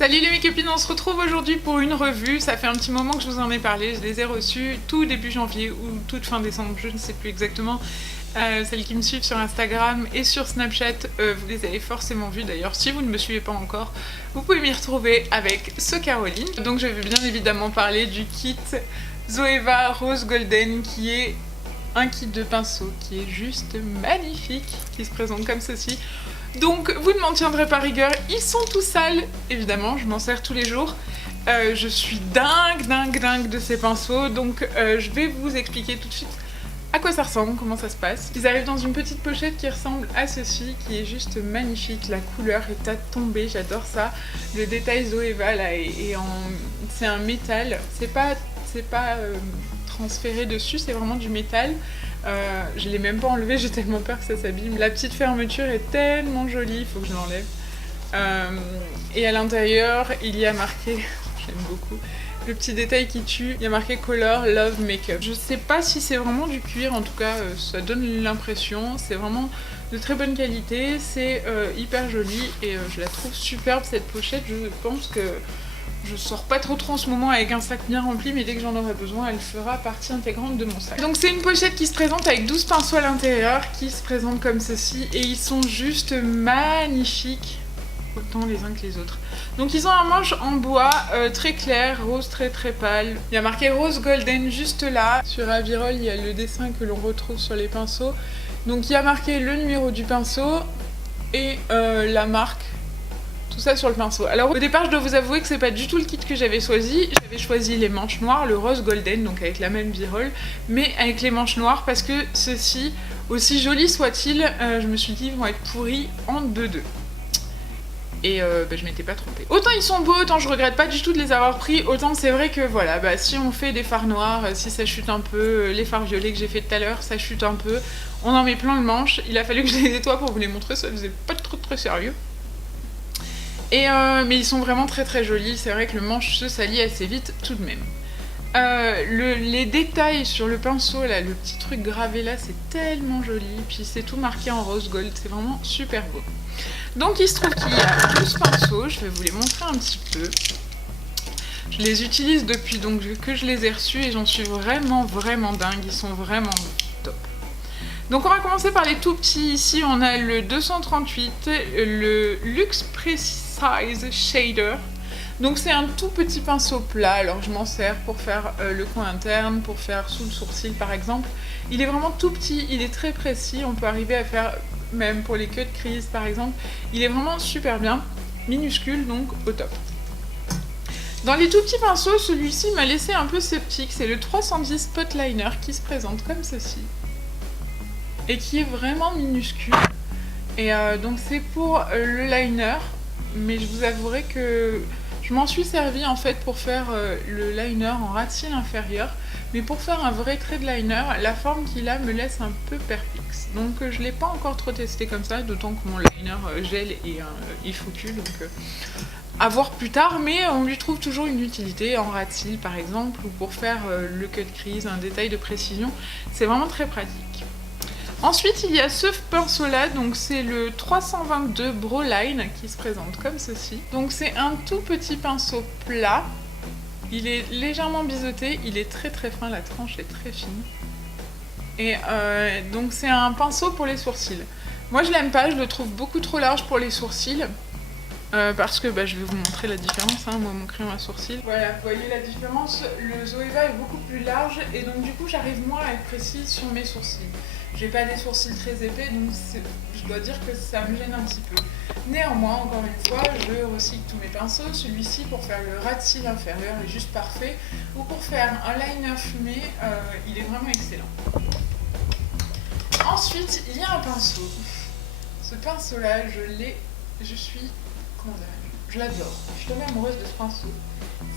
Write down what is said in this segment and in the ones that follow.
Salut les mes copines, on se retrouve aujourd'hui pour une revue. Ça fait un petit moment que je vous en ai parlé, je les ai reçues tout début janvier ou toute fin décembre, je ne sais plus exactement. Celles qui me suivent sur Instagram et sur Snapchat, vous les avez forcément vues d'ailleurs. Si vous ne me suivez pas encore, vous pouvez m'y retrouver avec ce Caroline. Donc je vais bien évidemment parler du kit Zoeva Rose Golden qui est un kit de pinceau qui est juste magnifique, qui se présente comme ceci. Donc vous ne m'en tiendrez pas rigueur, ils sont tout sales, évidemment, je m'en sers tous les jours. Je suis dingue de ces pinceaux, donc je vais vous expliquer tout de suite à quoi ça ressemble, comment ça se passe. Ils arrivent dans une petite pochette qui ressemble à ceci, qui est juste magnifique, la couleur est à tomber, j'adore ça. Le détail Zoeva là c'est un métal, c'est pas transféré dessus, c'est vraiment du métal. Je l'ai même pas enlevé, j'ai tellement peur que ça s'abîme. La petite fermeture est tellement jolie, il faut que je l'enlève. Et à l'intérieur, il y a marqué, j'aime beaucoup, le petit détail qui tue, il y a marqué Color Love Makeup. Je sais pas si c'est vraiment du cuir, en tout cas ça donne l'impression, c'est vraiment de très bonne qualité, c'est hyper joli et je la trouve superbe cette pochette. Je pense que je sors pas trop en ce moment avec un sac bien rempli, mais dès que j'en aurai besoin, elle fera partie intégrante de mon sac. Donc c'est une pochette qui se présente avec 12 pinceaux à l'intérieur, qui se présentent comme ceci, et ils sont juste magnifiques, autant les uns que les autres. Donc ils ont un manche en bois très clair, rose très pâle. Il y a marqué Rose Golden juste là. Sur Avirol, il y a le dessin que l'on retrouve sur les pinceaux. Donc il y a marqué le numéro du pinceau et la marque. Tout ça sur le pinceau. Alors au départ je dois vous avouer que c'est pas du tout le kit que j'avais choisi. J'avais choisi les manches noires, le rose golden, donc avec la même virole, mais avec les manches noires parce que ceux-ci, aussi jolis soient-ils, je me suis dit ils vont être pourris en 2-2. Et je m'étais pas trompée. Autant ils sont beaux, autant je regrette pas du tout de les avoir pris, autant c'est vrai que voilà, si on fait des fards noirs, si ça chute un peu, les fards violets que j'ai fait tout à l'heure, ça chute un peu, on en met plein le manche. Il a fallu que je les nettoie pour vous les montrer, ça faisait pas trop sérieux. Mais ils sont vraiment très jolis, c'est vrai que le manche se salit assez vite tout de même. Les détails sur le pinceau, là, le petit truc gravé là, c'est tellement joli, puis c'est tout marqué en rose gold, c'est vraiment super beau. Donc il se trouve qu'il y a 12 pinceaux, je vais vous les montrer un petit peu. Je les utilise depuis donc que je les ai reçus et j'en suis vraiment dingue, ils sont vraiment top. Donc on va commencer par les tout petits. Ici on a le 238, le Luxe Precise Shader. Donc c'est un tout petit pinceau plat, alors je m'en sers pour faire le coin interne, pour faire sous le sourcil par exemple. Il est vraiment tout petit, il est très précis, on peut arriver à faire même pour les queues de crise par exemple. Il est vraiment super bien, minuscule donc au top. Dans les tout petits pinceaux, celui-ci m'a laissé un peu sceptique, c'est le 310 Spot Liner qui se présente comme ceci. Et qui est vraiment minuscule. Et donc c'est pour le liner, mais je vous avouerai que je m'en suis servi en fait pour faire le liner en ras de cils inférieur, mais pour faire un vrai trait de liner, la forme qu'il a me laisse un peu perplexe. Donc je ne l'ai pas encore trop testé comme ça, d'autant que mon liner gel est foutu, donc à voir plus tard, mais on lui trouve toujours une utilité en ras de cils par exemple, ou pour faire le cut crease, un détail de précision, c'est vraiment très pratique. Ensuite, il y a ce pinceau-là, donc c'est le 322 Broline qui se présente comme ceci. Donc c'est un tout petit pinceau plat, il est légèrement biseauté, il est très fin, la tranche est très fine. Et donc c'est un pinceau pour les sourcils. Moi je l'aime pas, je le trouve beaucoup trop large pour les sourcils. Parce que je vais vous montrer la différence, hein, moi mon crayon à sourcils. Voilà, vous voyez la différence, le Zoeva est beaucoup plus large et donc du coup j'arrive moins à être précise sur mes sourcils. J'ai pas des sourcils très épais donc je dois dire que ça me gêne un petit peu. Néanmoins, encore une fois, je recycle tous mes pinceaux. Celui-ci pour faire le ras de cils inférieur est juste parfait. Ou pour faire un liner fumé, il est vraiment excellent. Ensuite, il y a un pinceau. Ce pinceau-là, je l'adore, je suis tombée amoureuse de ce pinceau.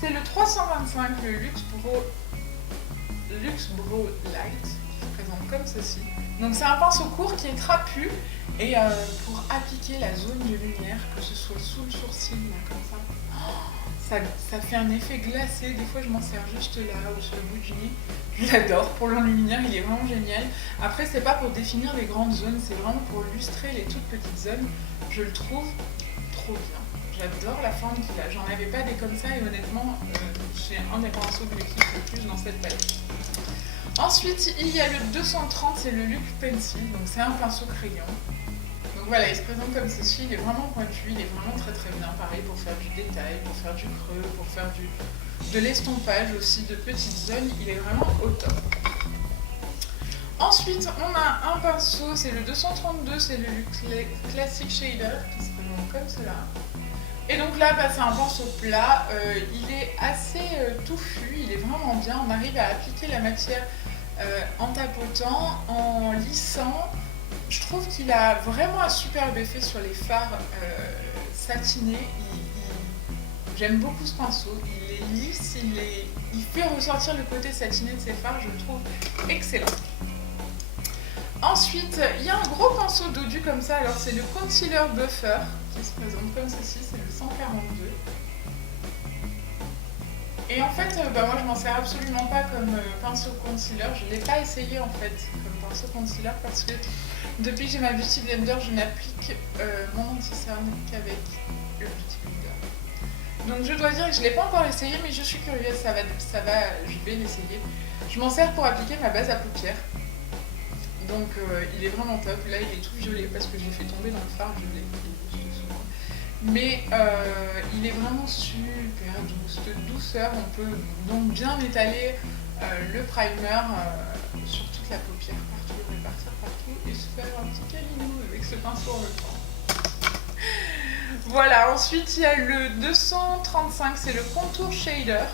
C'est le 325, le Luxe Brow Light, qui se présente comme ceci. Donc c'est un pinceau court qui est trapu et pour appliquer la zone de lumière, que ce soit sous le sourcil, comme ça, ça fait un effet glacé. Des fois je m'en sers juste là ou sur le bout du nez. Je l'adore, pour l'enluminure il est vraiment génial. Après c'est pas pour définir les grandes zones, c'est vraiment pour illustrer les toutes petites zones. Je le trouve trop bien. J'adore la forme qu'il a. J'en avais pas des comme ça et honnêtement c'est un des pinceaux que je kiffe le plus dans cette palette. Ensuite il y a le 230, c'est le Luxe Pencil, donc c'est un pinceau crayon. Donc voilà, il se présente comme ceci, il est vraiment pointu, il est vraiment très très bien, pareil pour faire du détail, pour faire du creux, pour faire de l'estompage aussi, de petites zones, il est vraiment au top. Ensuite, on a un pinceau, c'est le 232, c'est le Luxe Classic Shader, qui se présente comme cela. Et donc là, bah, c'est un pinceau plat, il est assez touffu, il est vraiment bien, on arrive à appliquer la matière en tapotant, en lissant. Je trouve qu'il a vraiment un superbe effet sur les fards satinés. J'aime beaucoup ce pinceau, il est lisse, il fait ressortir le côté satiné de ses fards, je le trouve excellent. Ensuite, il y a un gros pinceau dodu comme ça, alors c'est le Concealer Buffer qui se présente comme ceci, c'est le 142. Et en fait, bah, moi je m'en sers absolument pas comme pinceau concealer, je ne l'ai pas essayé en fait comme pinceau concealer parce que depuis que j'ai ma Beauty Blender, je n'applique mon anti-cerne qu'avec le Beauty Blender. Donc je dois dire que je ne l'ai pas encore essayé, mais je suis curieuse, je vais l'essayer. Je m'en sers pour appliquer ma base à paupières. Donc il est vraiment top. Là il est tout violet parce que j'ai fait tomber dans le fard violet. Mais il est vraiment super doux, cette douceur. On peut donc bien étaler le primer sur toute la paupière, partout, le répartir partout et se faire un petit câlinou avec ce pinceau en même temps. Voilà, ensuite il y a le 235, c'est le Contour Shader.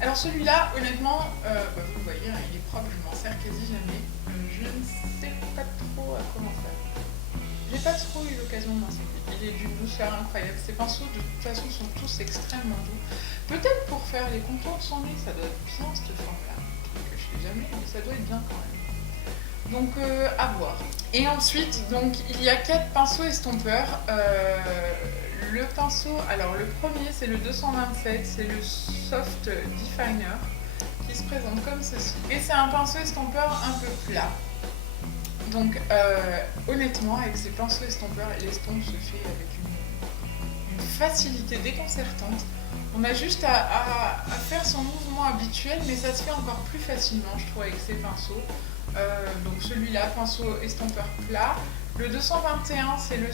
Alors celui-là, honnêtement, vous le voyez, hein, il est propre, je m'en sers quasi jamais. Je ne sais pas trop à comment faire. J'ai pas trop eu l'occasion de m'en servir. Il est d'une douceur incroyable. Ces pinceaux de toute façon sont tous extrêmement doux. Peut-être pour faire les contours de son nez, ça doit être bien cette forme-là. Que je fais jamais, mais ça doit être bien quand même. Donc à voir. Et ensuite, donc il y a 4 pinceaux estompeurs. Le pinceau, alors le premier c'est le 227, c'est le Soft Definer qui se présente comme ceci. Et c'est un pinceau estompeur un peu plat. Donc honnêtement, avec ces pinceaux estompeurs, l'estompe se fait avec une facilité déconcertante. On a juste à faire son mouvement habituel, mais ça se fait encore plus facilement, je trouve, avec ces pinceaux. Donc celui-là, pinceau estompeur plat. Le 221, c'est le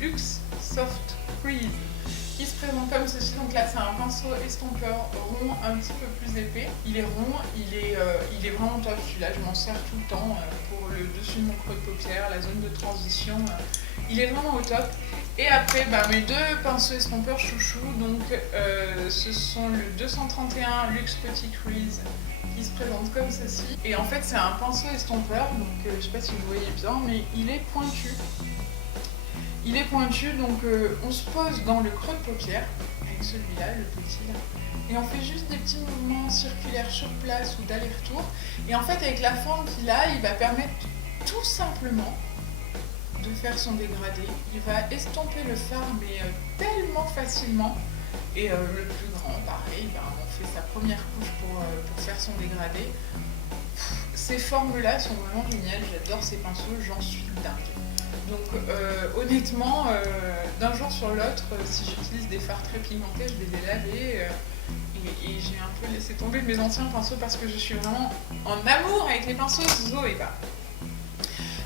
Luxe Soft Crease qui se présente comme ceci. Donc là, c'est un pinceau estompeur rond, un petit peu plus épais. Il est rond, il est vraiment top. Celui-là, je m'en sers tout le temps pour le dessus de mon creux de paupière, la zone de transition. Il est vraiment au top. Et après, bah, mes 2 pinceaux estompeurs chouchou, donc ce sont le 231 Luxe Petit Crease qui se présente comme ceci. Et en fait, c'est un pinceau estompeur, donc je sais pas si vous voyez bien, mais il est pointu. Il est pointu, donc on se pose dans le creux de paupière, avec celui-là, le petit là, et on fait juste des petits mouvements circulaires sur place ou d'aller-retour. Et en fait, avec la forme qu'il a, il va permettre tout simplement de faire son dégradé. Il va estomper le fard, mais tellement facilement. Et le plus grand, pareil, ben, on fait sa première couche pour faire son dégradé. Ces formes-là sont vraiment géniales, j'adore ces pinceaux, j'en suis dingue. Donc honnêtement, d'un jour sur l'autre, si j'utilise des fards très pigmentés, je vais les laver. Et j'ai un peu laissé tomber mes anciens pinceaux parce que je suis vraiment en amour avec les pinceaux Zoeva.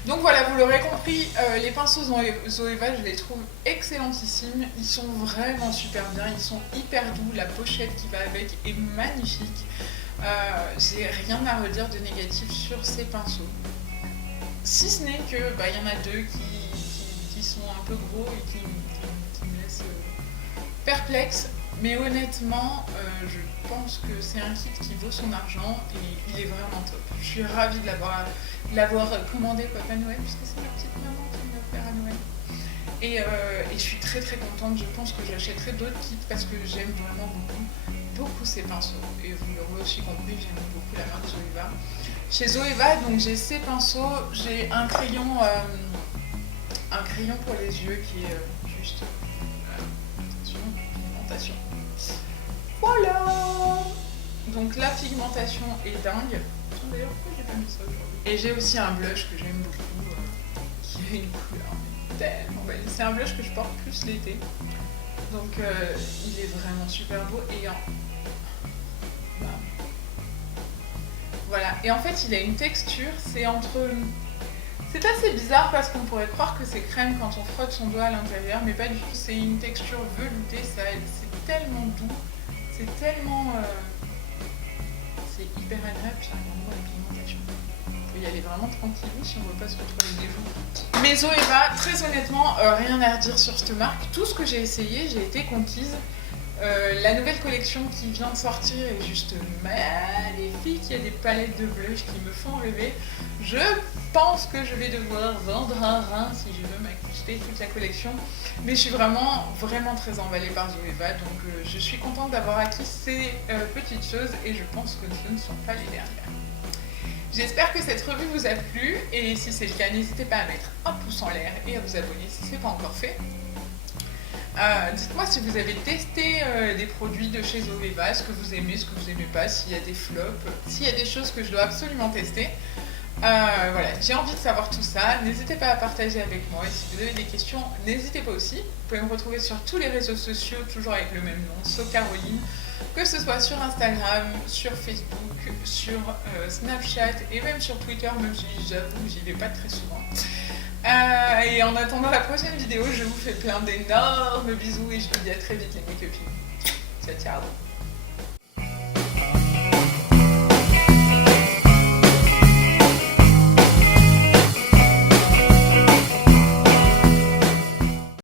Donc voilà, vous l'aurez compris, les pinceaux Zoeva, je les trouve excellentissimes. Ils sont vraiment super bien, ils sont hyper doux, la pochette qui va avec est magnifique. J'ai rien à redire de négatif sur ces pinceaux. Si ce n'est que y en a 2 qui sont un peu gros et qui me laissent perplexe. Mais honnêtement, je pense que c'est un kit qui vaut son argent et il est vraiment top. Je suis ravie de l'avoir commandé Papa Noël, puisque c'est ma petite maman qui me l'a offert à Noël. Et je suis très très contente, je pense que j'achèterai d'autres kits parce que j'aime vraiment beaucoup ces pinceaux. Et vous l'aurez aussi compris, j'aime beaucoup la marque Zoeva. Chez Zoeva, donc j'ai ces pinceaux, j'ai un crayon pour les yeux qui est juste pigmentation. Voilà. Donc la pigmentation est dingue. D'ailleurs, pourquoi j'ai pas mis ça aujourd'hui? Et j'ai aussi un blush que j'aime beaucoup, qui a une couleur tellement belle. C'est un blush que je porte plus l'été. Donc il est vraiment super beau et voilà. Et en fait il a une texture, c'est assez bizarre parce qu'on pourrait croire que c'est crème quand on frotte son doigt à l'intérieur, mais pas du tout. C'est une texture veloutée, c'est tellement doux, c'est tellement... c'est hyper agréable, puis regarde-moi la pigmentation. Il faut y aller vraiment tranquillou si on veut pas se retrouver des défauts. Mais Zoeva, très honnêtement, rien à redire sur cette marque. Tout ce que j'ai essayé, j'ai été conquise. La nouvelle collection qui vient de sortir est juste magnifique. Il y a des palettes de blush qui me font rêver. Je pense que je vais devoir vendre un rein si je veux m'acheter toute la collection. Mais je suis vraiment très emballée par Zoeva. Donc je suis contente d'avoir acquis ces petites choses et je pense que ce ne sont pas les dernières. J'espère que cette revue vous a plu et si c'est le cas, n'hésitez pas à mettre un pouce en l'air et à vous abonner si ce n'est pas encore fait. Dites-moi si vous avez testé des produits de chez Zoeva, ce que vous aimez, ce que vous n'aimez pas, s'il y a des flops, s'il y a des choses que je dois absolument tester. Voilà, j'ai envie de savoir tout ça. N'hésitez pas à partager avec moi et si vous avez des questions, n'hésitez pas aussi. Vous pouvez me retrouver sur tous les réseaux sociaux, toujours avec le même nom, SoCaroline, que ce soit sur Instagram, sur Facebook, sur Snapchat et même sur Twitter, même si j'avoue j'y vais pas très souvent. Et en attendant la prochaine vidéo, je vous fais plein d'énormes bisous et je vous dis à très vite les mes copines. Ciao ciao.